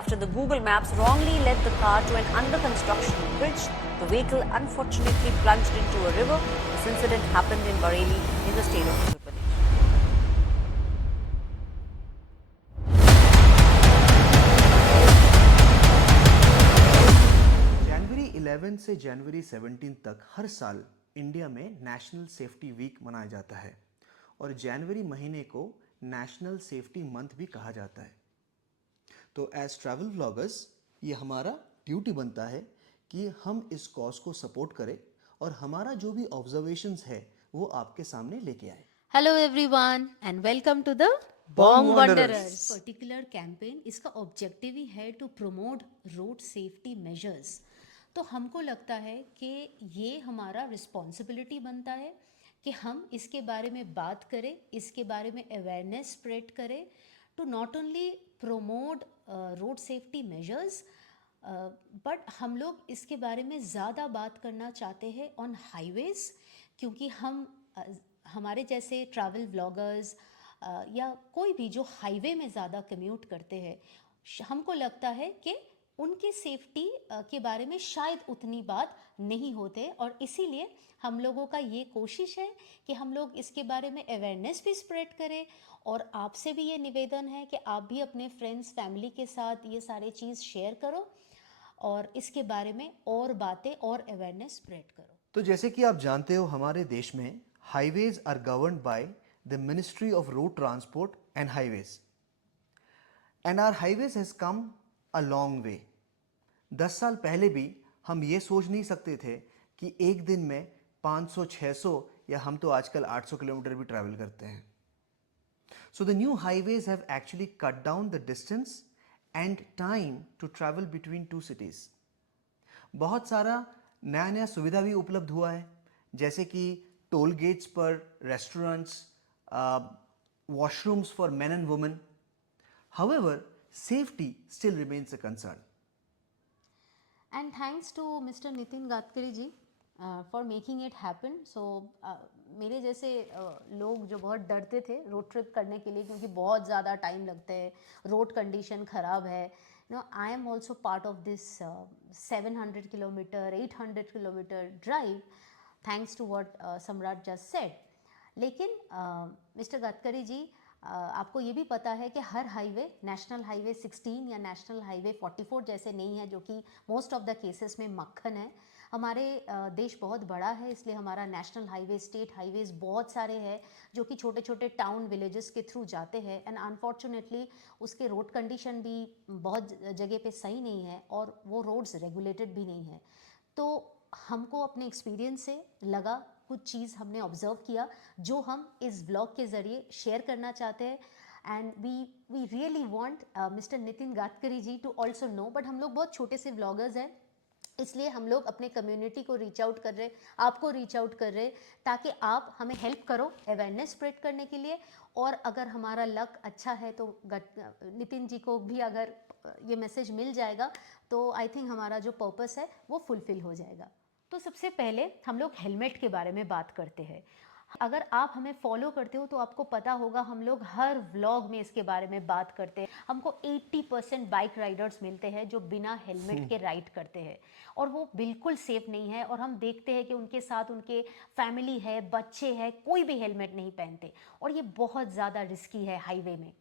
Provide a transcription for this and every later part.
after the Google Maps wrongly led the car to an under-construction bridge. The vehicle unfortunately plunged into a river. This incident happened in Bareilly in the state of Uttar Pradesh. जनवरी 11 से जनवरी 17 तक हर साल India में national safety week मनाया जाता है और जनवरी महीने को नेशनल सेफ्टी मंथ भी कहा जाता है। तो एज ट्रैवल व्लॉगर्स ये हमारा ड्यूटी बनता है कि हम इस कॉज को सपोर्ट करें और हमारा जो भी ऑब्जर्वेशंस है वो आपके सामने लेके आए। Hello everyone and welcome to the Bomb bomb Wanderers। Wanderers. Particular campaign इसका ऑब्जेक्टिव ही है to promote road safety measures. तो हमको लगता है कि ये हमारा रिस्पॉन्सिबिलिटी बनता है कि हम इसके बारे में बात करें, इसके बारे में अवेयरनेस स्प्रेड करें to not only promote road safety measures but हम लोग इसके बारे में ज़्यादा बात करना चाहते हैं ऑन हाईवेज़, क्योंकि हम हमारे जैसे ट्रैवल व्लॉगर्स या कोई भी जो हाईवे में ज़्यादा कम्यूट करते हैं, हमको लगता है कि उनके सेफ्टी के बारे में शायद उतनी बात नहीं होते और इसीलिए हम लोगों का ये कोशिश है कि हम लोग इसके बारे में अवेयरनेस भी स्प्रेड करें और आपसे भी ये निवेदन है कि आप भी अपने फ्रेंड्स फैमिली के साथ ये सारे चीज़ शेयर करो और इसके बारे में और बातें और अवेयरनेस स्प्रेड करो। तो जैसे कि आप जानते हो हमारे देश में highways are governed by the ministry of road transport and highways and our highways has come a long way. 10 साल पहले भी हम ये सोच नहीं सकते थे कि एक दिन में 500, 600 या हम तो आजकल 800 किलोमीटर भी ट्रैवल करते हैं। So the new highways have actually cut down the distance and time to travel between two cities. बहुत सारा नया नया सुविधा भी उपलब्ध हुआ है, जैसे कि टोल गेट्स पर restaurants, washrooms for men and women. However, safety still remains a concern. And thanks to mister Nitin Gadkari ji for making it happen. So मेरे जैसे लोग जो बहुत डरते थे रोड ट्रिप करने के लिए क्योंकि बहुत ज़्यादा टाइम लगता है, रोड कंडीशन ख़राब है, I am also part of this 700 kilometer 800 kilometer drive thanks to what Samrat just said. लेकिन मिस्टर गडकरी जी, आपको ये भी पता है कि हर हाईवे नेशनल हाईवे 16 या नेशनल हाईवे 44 जैसे नहीं है, जो कि मोस्ट ऑफ द केसेस में मक्खन है। हमारे देश बहुत बड़ा है, इसलिए हमारा नेशनल हाईवे, स्टेट हाईवेज बहुत सारे हैं जो कि छोटे छोटे टाउन विलेजेस के थ्रू जाते हैं एंड अनफॉर्चुनेटली उसके रोड कंडीशन भी बहुत जगह पे सही नहीं है और वो रोड्स रेगुलेटेड भी नहीं है। तो हमको अपने एक्सपीरियंस से लगा, कुछ चीज़ हमने ऑब्जर्व किया जो हम इस ब्लॉग के ज़रिए शेयर करना चाहते हैं and we really want mister Nitin Gadkari ji to also know. But हम लोग बहुत छोटे से व्लॉगर्स हैं, इसलिए हम लोग अपने कम्युनिटी को रीच आउट कर रहे, आपको रीच आउट कर रहे ताकि आप हमें हेल्प करो अवेयरनेस स्प्रेड करने के लिए। और अगर हमारा लक अच्छा है तो नितिन जी को भी अगर ये मैसेज मिल जाएगा तो आई थिंक हमारा जो पर्पस है वो फुलफिल हो जाएगा। तो सबसे पहले हम लोग हेलमेट के बारे में बात करते हैं। अगर आप हमें फॉलो करते हो तो आपको पता होगा हम लोग हर व्लॉग में इसके बारे में बात करते हैं। हमको 80% बाइक राइडर्स मिलते हैं जो बिना हेलमेट के राइड करते हैं और वो बिल्कुल सेफ नहीं है और हम देखते हैं कि उनके साथ उनके फैमिली है, बच्चे हैं, कोई भी हेलमेट नहीं पहनते और ये बहुत ज़्यादा रिस्की है हाईवे में।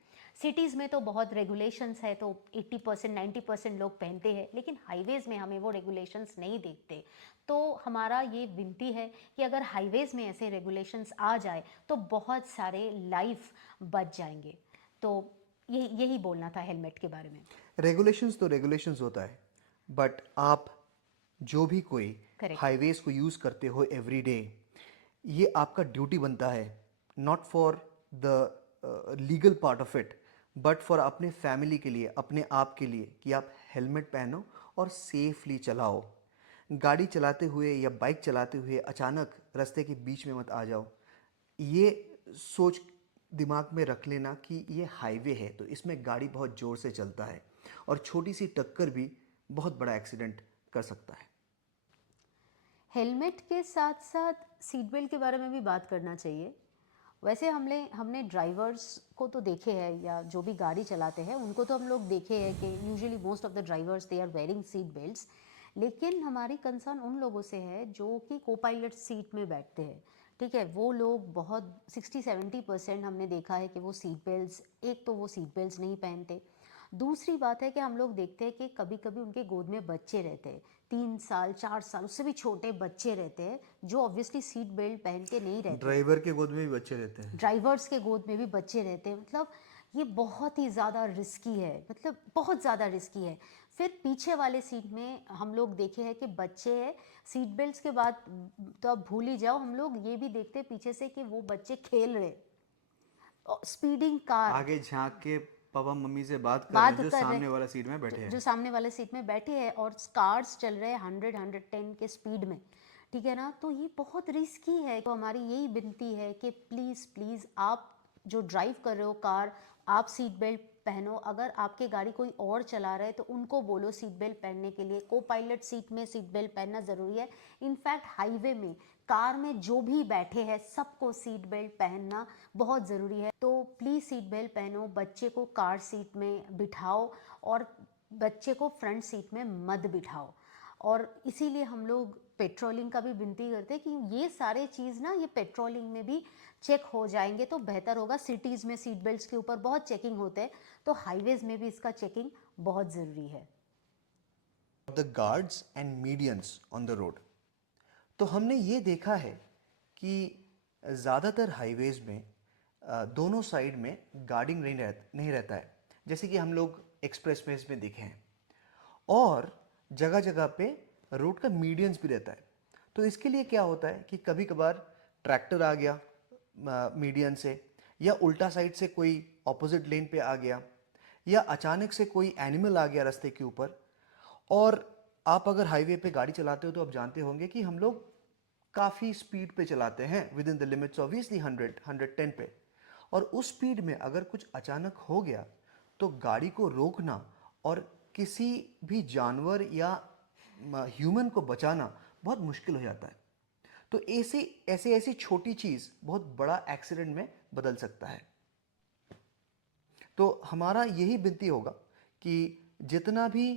सिटीज़ में तो बहुत रेगुलेशंस है तो 80% 90% लोग पहनते हैं, लेकिन हाईवेज़ में हमें वो रेगुलेशंस नहीं देखते। तो हमारा ये विनती है कि अगर हाईवेज़ में ऐसे रेगुलेशंस आ जाए तो बहुत सारे लाइफ बच जाएंगे। तो यही बोलना था हेलमेट के बारे में। रेगुलेशंस तो रेगुलेशंस होता है, बट आप जो भी कोई Correct. हाईवेज को यूज़ करते हो एवरी डे, ये आपका ड्यूटी बनता है, not for the legal part of it but for अपने फैमिली के लिए, अपने आप के लिए, कि आप हेलमेट पहनो और सेफली चलाओ। गाड़ी चलाते हुए या बाइक चलाते हुए अचानक रास्ते के बीच में मत आ जाओ। ये सोच दिमाग में रख लेना कि ये हाईवे है तो इसमें गाड़ी बहुत ज़ोर से चलता है और छोटी सी टक्कर भी बहुत बड़ा एक्सीडेंट कर सकता है। हेलमेट के साथ साथ सीट बेल्ट के बारे में भी बात करना चाहिए वैसे हमने ड्राइवर्स को तो देखे हैं, या जो भी गाड़ी चलाते हैं उनको तो हम लोग देखे हैं कि usually most of the drivers they are wearing seat belts, लेकिन हमारी कंसर्न उन लोगों से है जो कि को पायलट सीट में बैठते हैं। ठीक है, वो लोग बहुत 60-70% हमने देखा है कि वो सीट बेल्ट्स, एक तो वो सीट बेल्ट्स नहीं पहनते, दूसरी बात है कि हम लोग देखते हैं कि कभी कभी उनके गोद में बच्चे रहते हैं, 3 साल 4 साल उससे भी छोटे बच्चे रहते हैं जो ऑब्वियसली सीट बेल्ट पहन के नहीं रहते। ड्राइवर के गोद में भी बच्चे रहते हैं। ड्राइवर्स के गोद में भी बच्चे रहते हैं, मतलब ये बहुत ही ज़्यादा रिस्की है, मतलब बहुत ज़्यादा रिस्की है। फिर पीछे वाले सीट में हम लोग देखे हैं कि बच्चे हैं, सीट बेल्ट्स के बाद तो अब भूल ही जाओ, हम लोग ये भी देखते हैं पीछे से कि वो बच्चे खेल रहे, स्पीडिंग कार आगे झांक के पापा मम्मी से बात कर बात रहे हैं जो कर रहे- सामने वाला सीट में बैठे हैं। जो सामने वाले सीट में बैठे हैं और कार्स चल रहे हैं 100-110 के स्पीड में, ठीक है ना, तो ये बहुत रिस्की है। तो हमारी यही विनती है कि प्लीज़ प्लीज़ आप जो ड्राइव कर रहे हो कार, आप सीट बेल्ट पहनो। अगर आपके गाड़ी कोई और चला रहा है तो उनको बोलो सीट बेल्ट पहनने के लिए। को पायलट सीट में सीट बेल्ट पहनना ज़रूरी है। इनफैक्ट हाईवे में कार में जो भी बैठे हैं सबको सीट बेल्ट पहनना बहुत ज़रूरी है। तो प्लीज़ सीट बेल्ट पहनो, बच्चे को कार सीट में बिठाओ और बच्चे को फ्रंट सीट में मत बिठाओ। और इसीलिए हम लोग पेट्रोलिंग का भी विनती करते हैं कि ये सारे चीज़ ना, ये पेट्रोलिंग में भी चेक हो जाएंगे तो बेहतर होगा। सिटीज़ में सीट बेल्ट्स के ऊपर बहुत चेकिंग होते हैं, तो हाईवेज़ में भी इसका चेकिंग बहुत ज़रूरी है। The guards and medians on the road, तो हमने ये देखा है कि ज़्यादातर हाईवेज़ में दोनों साइड में गार्डिंग नहीं रहता है, जैसे कि हम लोग एक्सप्रेसवेज में देखे हैं, और जगह जगह पे रोड का मीडियंस भी रहता है। तो इसके लिए क्या होता है कि कभी कभार ट्रैक्टर आ गया मीडियन से, या उल्टा साइड से कोई ऑपोजिट लेन पे आ गया, या अचानक से कोई एनिमल आ गया रास्ते के ऊपर। और आप अगर हाईवे पे गाड़ी चलाते हो तो आप जानते होंगे कि हम लोग काफ़ी स्पीड पे चलाते हैं, with in the limits obviously 100-110 पे। और उस स्पीड में अगर कुछ अचानक हो गया तो गाड़ी को रोकना और किसी भी जानवर या ह्यूमन को बचाना बहुत मुश्किल हो जाता है। तो ऐसी छोटी चीज़ बहुत बड़ा एक्सीडेंट में बदल सकता है। तो हमारा यही विनती होगा कि जितना भी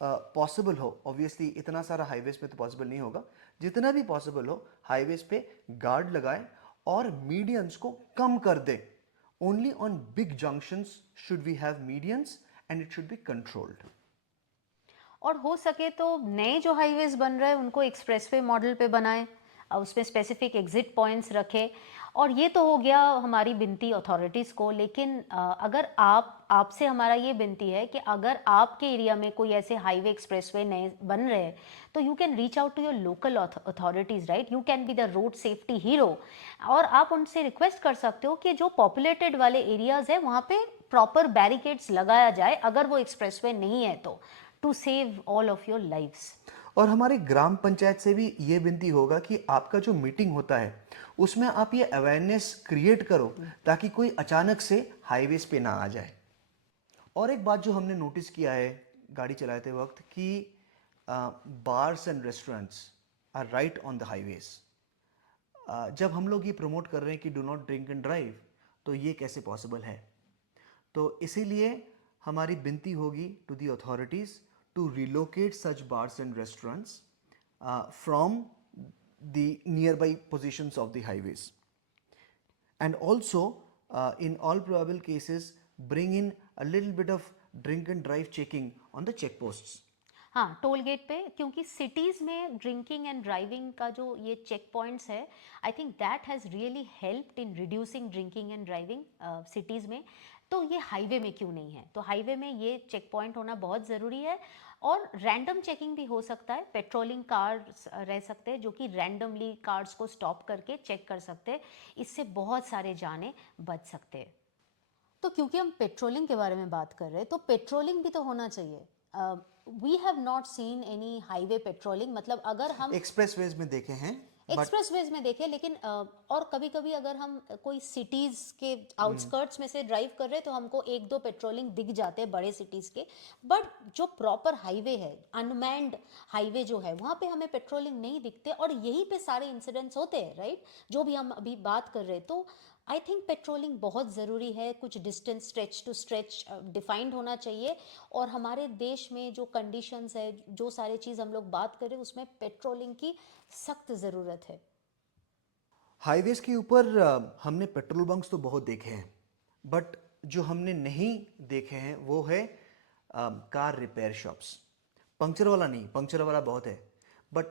पॉसिबल हो, ऑब्वियसली इतना सारा हाईवेज पे तो पॉसिबल नहीं होगा, जितना भी पॉसिबल हो हाईवेज पे गार्ड लगाएं और मीडियंस को कम कर दें। Only on big junctions should we have medians and it should be controlled. और हो सके तो नए जो हाईवेज बन रहे हैं उनको एक्सप्रेसवे मॉडल पे बनाएं, उसमें स्पेसिफिक एग्जिट पॉइंट्स रखें। और ये तो हो गया हमारी विनती अथॉरिटीज़ को, लेकिन अगर आपसे हमारा ये विनती है कि अगर आपके एरिया में कोई ऐसे हाईवे एक्सप्रेसवे नए बन रहे हैं तो you can reach out to your local authorities, right. You can be the road safety hero, और आप उनसे रिक्वेस्ट कर सकते हो कि जो पॉपुलेटेड वाले एरियाज़ है वहाँ पे प्रॉपर बैरिकेड्स लगाया जाए अगर वो एक्सप्रेसवे नहीं है तो, to save all of your lives. और हमारे ग्राम पंचायत से भी ये विनती होगा कि आपका जो मीटिंग होता है उसमें आप ये अवेयरनेस क्रिएट करो ताकि कोई अचानक से हाईवेज पे ना आ जाए। और एक बात जो हमने नोटिस किया है गाड़ी चलाते वक्त कि bars and restaurants are right on the highways. जब हम लोग ये प्रमोट कर रहे हैं कि do not drink and drive, तो ये कैसे पॉसिबल है। तो इसीलिए हमारी विनती होगी to the authorities to relocate such bars and restaurants from the nearby positions of the highways, and also in all probable cases bring in a little bit of drink and drive checking on the checkposts. हाँ, toll gate पे, क्योंकि cities में drinking and driving का जो ये check points है, I think that has really helped in reducing drinking and driving cities में। तो ये हाईवे में क्यों नहीं है, तो हाईवे में ये चेक पॉइंट होना बहुत ज़रूरी है। और रैंडम चेकिंग भी हो सकता है, पेट्रोलिंग कार्स रह सकते हैं जो कि रैंडमली कार्स को स्टॉप करके चेक कर सकते हैं, इससे बहुत सारे जाने बच सकते हैं। तो क्योंकि हम पेट्रोलिंग के बारे में बात कर रहे हैं तो पेट्रोलिंग भी तो होना चाहिए। We have not seen any highway patrolling, मतलब अगर हम एक्सप्रेसवेज में देखे हैं, एक्सप्रेसवेज में देखे, लेकिन और कभी कभी अगर हम कोई सिटीज़ के आउटस्कर्ट्स में से ड्राइव कर रहे हैं तो हमको 1-2 पेट्रोलिंग दिख जाते हैं बड़े सिटीज़ के। बट जो प्रॉपर हाईवे है, अनमैन्ड हाईवे जो है, वहाँ पे हमें पेट्रोलिंग नहीं दिखते और यहीं पे सारे इंसिडेंट्स होते हैं, राइट, जो भी हम अभी बात कर रहे हैं। तो आई थिंक पेट्रोलिंग बहुत ज़रूरी है, कुछ distance stretch to stretch defined होना चाहिए। और हमारे देश में जो कंडीशंस है, जो सारी चीज़ हम लोग बात करें, उसमें पेट्रोलिंग की सख्त ज़रूरत है। हाईवेज के ऊपर हमने पेट्रोल बंक्स तो बहुत देखे हैं, बट जो हमने नहीं देखे हैं वो है कार रिपेयर शॉप्स। पंक्चर वाला नहीं, पंक्चर वाला बहुत है, but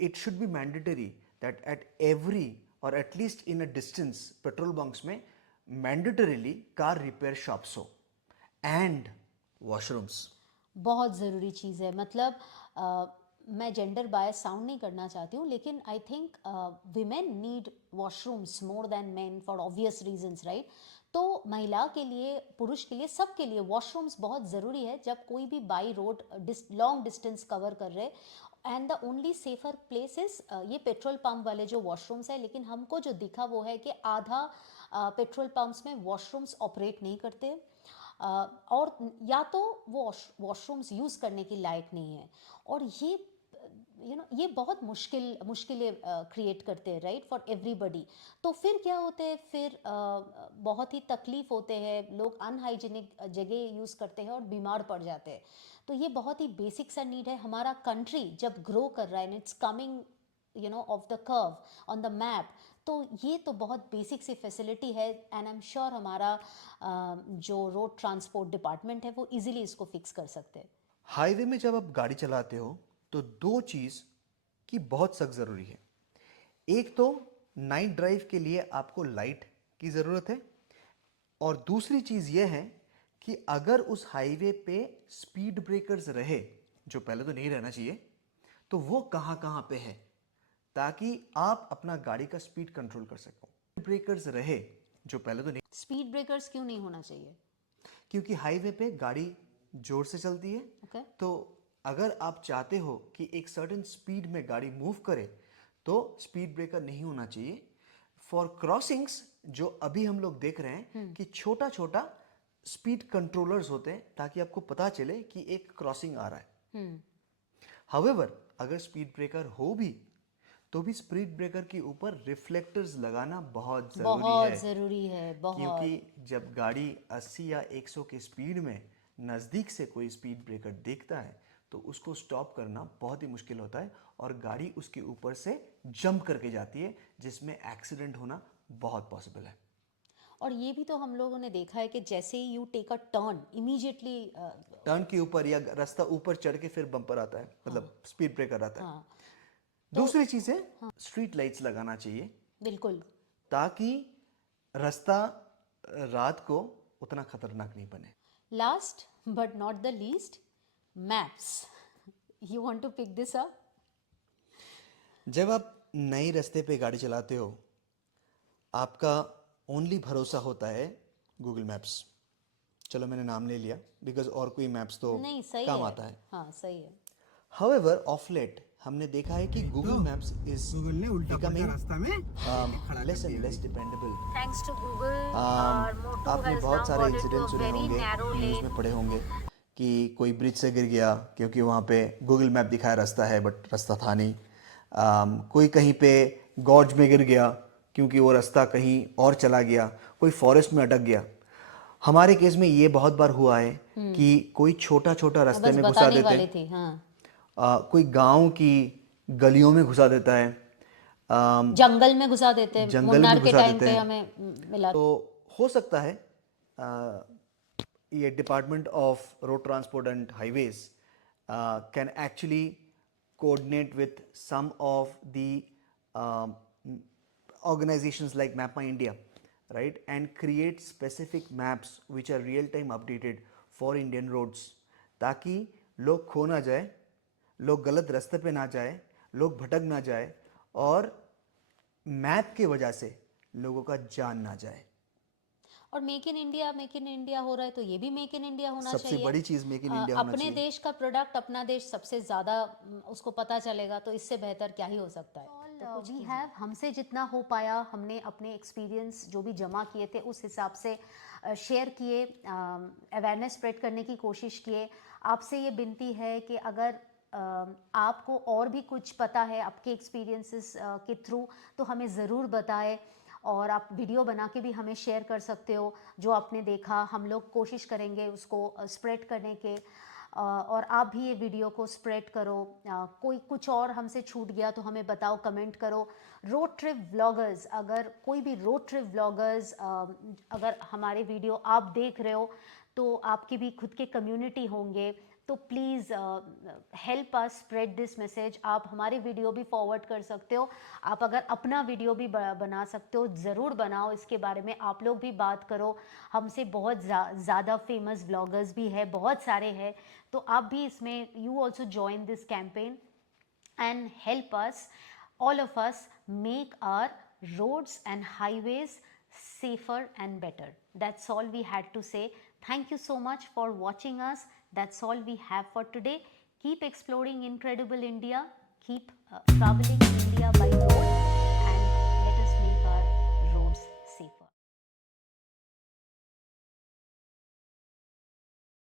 it should be mandatory that at every or at least in a distance petrol bunks में मैंडेटरीली कार रिपेयर शॉप्स हो एंड वॉशरूम्स। बहुत ज़रूरी चीज़ है। मतलब मैं जेंडर बायस साउंड नहीं करना चाहती हूँ, लेकिन I think women need washrooms more than main for obvious reasons, right? तो महिला के लिए, पुरुष के लिए, सबके लिए वॉशरूम्स बहुत ज़रूरी है जब कोई भी by road long distance cover कर रहे। And the only safer place is ये पेट्रोल पंप वाले जो वॉशरूम्स है। लेकिन हमको जो दिखा वो है कि आधा पेट्रोल पंप्स में वॉशरूम्स ऑपरेट नहीं करते, और या तो वो वॉशरूम्स यूज़ करने की लायक नहीं है। और ये ये बहुत मुश्किलें क्रिएट करते हैं, राइट, फॉर एवरीबडी। तो फिर क्या होते हैं, फिर बहुत ही तकलीफ होते हैं, लोग अनहाइजीनिक जगह यूज़ करते हैं और बीमार पड़ जाते हैं। तो ये बहुत ही बेसिक सा नीड है। हमारा कंट्री जब ग्रो कर रहा है and it's coming of the curve on the map, तो ये तो बहुत बेसिक सी फैसिलिटी है। एंड आई एम श्योर हमारा जो रोड ट्रांसपोर्ट डिपार्टमेंट है वो इजीली इसको फिक्स कर सकते हैं। हाईवे में जब आप गाड़ी चलाते हो तो दो चीज़ की बहुत सख्त ज़रूरी है। एक तो नाइट ड्राइव के लिए आपको लाइट की ज़रूरत है, और दूसरी चीज़ यह है कि अगर उस हाईवे पे स्पीड ब्रेकर्स रहे, जो पहले तो नहीं रहना चाहिए, तो वो कहाँ कहाँ पे है ताकि आप अपना गाड़ी का स्पीड कंट्रोल कर सको। ब्रेकर्स रहे, जो पहले तो नहीं, स्पीड ब्रेकर्स क्यों नहीं होना चाहिए? क्योंकि हाईवे पे गाड़ी जोर से चलती है। ओके। तो अगर आप चाहते हो कि एक सर्टेन स्पीड में गाड़ी मूव करे तो स्पीड ब्रेकर नहीं होना चाहिए। फॉर क्रॉसिंग्स जो अभी हम लोग देख रहे हैं कि छोटा छोटा स्पीड कंट्रोलर्स होते हैं ताकि आपको पता चले कि एक क्रॉसिंग आ रहा है। हाउएवर अगर स्पीड ब्रेकर हो भी तो भी स्पीड ब्रेकर के ऊपर रिफ्लेक्टर्स लगाना बहुत ज़रूरी है, बहुत ज़रूरी है, बहुत। क्योंकि जब गाड़ी 80 या 100 की स्पीड में नज़दीक से कोई स्पीड ब्रेकर देखता है तो उसको स्टॉप करना बहुत ही मुश्किल होता है और गाड़ी उसके ऊपर से जंप करके जाती है, जिसमें एक्सीडेंट होना बहुत पॉसिबल है। और ये भी तो हम लोगों ने देखा है कि जैसे ही you take a turn immediately, turn के ऊपर या रास्ता ऊपर चढ़ के फिर बम्पर आता है, मतलब स्पीड ब्रेकर आता है। हाँ, दूसरी चीज़ है स्ट्रीट लाइट्स लगाना चाहिए बिल्कुल। ताकि रास्ता रात को उतना खतरनाक नहीं बने। Last but not the least, maps. You want to pick this up? जब आप नए रास्ते पे गाड़ी चलाते हो आपका ओनली भरोसा होता है गूगल मैप्स। चलो मैंने नाम ले लिया बिकॉज और कोई मैप्स तो नहीं, सही काम है। आता है। हाँ, सही है। हाउएवर ऑफ लेट हमने देखा है कि गूगल मैप्स इज गूगल ने उल्टा पलटा रास्ता में less and less dependable. Thanks to Google, our Motu आपने has बहुत now सारे got into इंसिडेंट a सुने very होंगे, narrow न्यूज़ lane. में पढ़े होंगे कि कोई ब्रिज से गिर गया क्योंकि वहाँ पे गूगल मैप दिखाया रास्ता है बट रास्ता था नहीं। कोई कहीं पे गॉर्ज में गिर गया क्योंकि वो रास्ता कहीं और चला गया, कोई फॉरेस्ट में अटक गया। हमारे केस में ये बहुत बार हुआ है कि कोई छोटा छोटा रास्ते बस में घुसा बताने देते वाले हैं, थे। हाँ, कोई गांव की गलियों में घुसा देता है, जंगल में घुसा देते हैं। जंगल में मुन्नार के घुसा टाइम देते पे हैं। हमें मिला। तो हो सकता है ये department of road transport and highways can actually coordinate with some of the organizations like Map My India, right, and create specific maps which are real time updated for Indian roads ताकि लोग खो ना जाए, लोग गलत रास्ते पे ना जाए, लोग भटक ना जाए और मैप की वजह से लोगों का जान ना जाए। और मेक इन इंडिया हो रहा है, तो ये भी मेक इन इंडिया होना सबसे चाहिए। बड़ी चीज़ मेक इन इंडिया होना अपने चाहिए। देश का प्रोडक्ट अपना देश सबसे ज़्यादा उसको पता चलेगा, तो इससे बेहतर क्या ही हो सकता है। तो वी हैव, हमसे जितना हो पाया हमने अपने एक्सपीरियंस जो भी जमा किए थे उस हिसाब से शेयर किए, अवेयरनेस स्प्रेड करने की कोशिश किए। आपसे ये विनती है कि अगर आपको और भी कुछ पता है आपके एक्सपीरियंसेस के थ्रू, तो हमें ज़रूर बताएं। और आप वीडियो बना के भी हमें शेयर कर सकते हो जो आपने देखा। हम लोग कोशिश करेंगे उसको स्प्रेड करने के, और आप भी ये वीडियो को स्प्रेड करो। कोई कुछ और हमसे छूट गया तो हमें बताओ, कमेंट करो। रोड ट्रिप व्लॉगर्स, अगर कोई भी रोड ट्रिप व्लॉगर्स अगर हमारे वीडियो आप देख रहे हो तो आपके भी खुद के कम्युनिटी होंगे, तो please help us spread this message. आप हमारे वीडियो भी फॉरवर्ड कर सकते हो। आप अगर अपना वीडियो भी बना सकते हो, ज़रूर बनाओ। इसके बारे में आप लोग भी बात करो। हमसे बहुत ज़्यादा फेमस व्लॉगर्स भी है, बहुत सारे हैं, तो आप भी इसमें you also join this campaign and help us, all of us, make our roads and highways safer and better. That's all we had to say. Thank you so much for watching us. That's all we have for today. Keep exploring incredible India. Keep traveling India by road.